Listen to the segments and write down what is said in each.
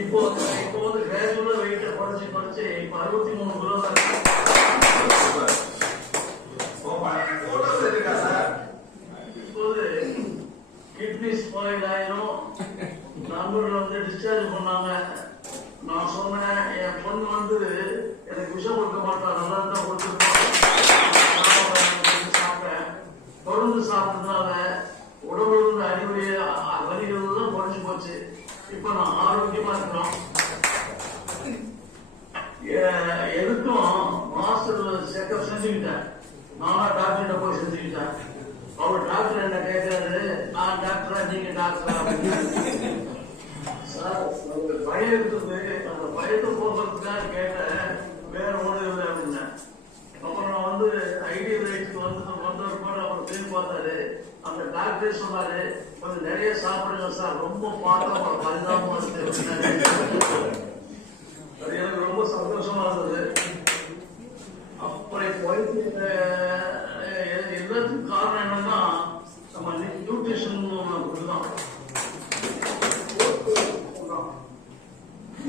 இப்போ இப்போ வந்து கிராஜுவலா வெயிட்ட குறைச்சு இப்ப 63 கிலோ தான் இப்போது கிட்னி ஸ்பாயில் ஆயிரும். நண்பர்கள் வந்து டிஸ்சார்ஜ் பண்ணாங்க. நான் சொன்னேன், என் பொண்ணு வந்து எனக்கு விஷம் கொடுக்க மாட்டான், நல்லா தான் கொடுத்துருப்பாங்க. சாப்பிட்டேன். தொடர்ந்து சாப்பிட்டதுனால உடம்புல இருந்து அறிவுடைய வலிகள் தான் குறைஞ்சு போச்சு. இப்ப நான் ஆரோக்கியமா இருக்கிறோம். எதுக்கும் மாஸ்டர் செக்கப் செஞ்சுக்கிட்டேன். நானா டாக்டர்கிட்ட போய் செஞ்சுக்கிட்டேன். அவர் டாக்டர் என்ன கேட்கிறாரு, நான் டாக்டரா நீங்க டாக்டரா சார், பயம் இருக்குது. அந்த பயத்தை போக்குறதுக்காக கேட்டேன், வேற ஒண்ணு இல்லை அப்படின்னேன். அப்புறம் நான் வந்து ஐடியல் ரைட்ஸ்க்கு வந்தவர் அவர் திரும்பி பார்த்தாரு. அந்த டாக்டர் சொன்னாரு, கொஞ்சம் நிறைய சாப்பிடுங்க சார், ரொம்ப பார்த்தா பரிதாபமா இருக்கு. அது எனக்கு ரொம்ப சந்தோஷமா இருந்தது. அப்படி போயிட்டு எல்லாத்துக்கும் காரணம் என்னன்னா, நம்ம நியூட்ரிஷன் தான்,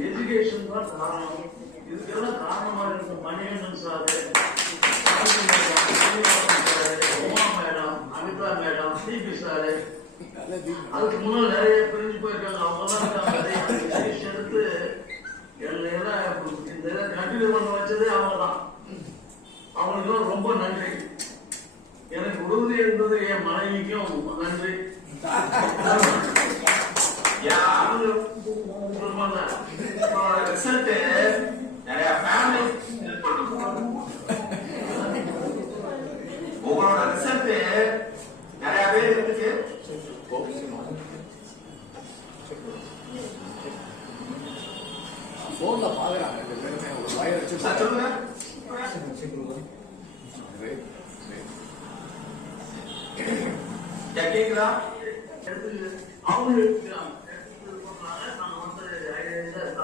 எஜுகேஷன் தான் காரணம். இதுக்கெல்லாம் காரணமா இருக்க Manikandan sir, Uma madam, Amitha madam, DP sir, அதுக்கு முன்னாள் நிறைய பிரிஞ்சு போயிருக்காங்க. அவங்க தான் எடுத்து இந்த கண்டினியூ பண்ண வச்சதே அவங்க தான். அவங்களுக்கு ரொம்ப நன்றி. எனக்கு உறுதி இருந்தது என் மனைவிக்கும் நன்றி. உங்களோட ரிசல்ட் நிறைய பேர் இருந்துச்சு. போன்ல பாக்குறாங்க சொல்லுங்க. கேக்குதா? அவங்க நாங்க வந்து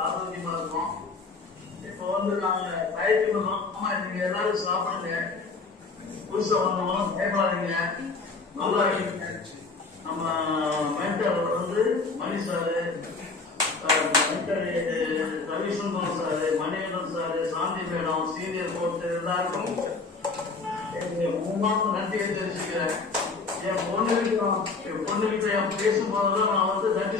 ஆரோக்கியமா இருக்கோம். இப்ப வந்து நாங்க பயத்துக்கணும். ஆமா, நீங்க எல்லாரும் சாப்பிடுங்க. புதுசா வந்தவங்களும் பயப்படாதீங்க, நல்லா இருக்கீங்க. நம்ம மென்டர் வந்து மணி sir, Ravisundaram sir, Manikandan sir, சாந்தி மேடம், சீனியர் கோர்ட் எல்லாருக்கும் மூணாவது நன்றியை தெரிஞ்சுக்கிறேன். என் பொண்ணுகிட்ட பேசும்போதுதான் நான் வந்து நன்றி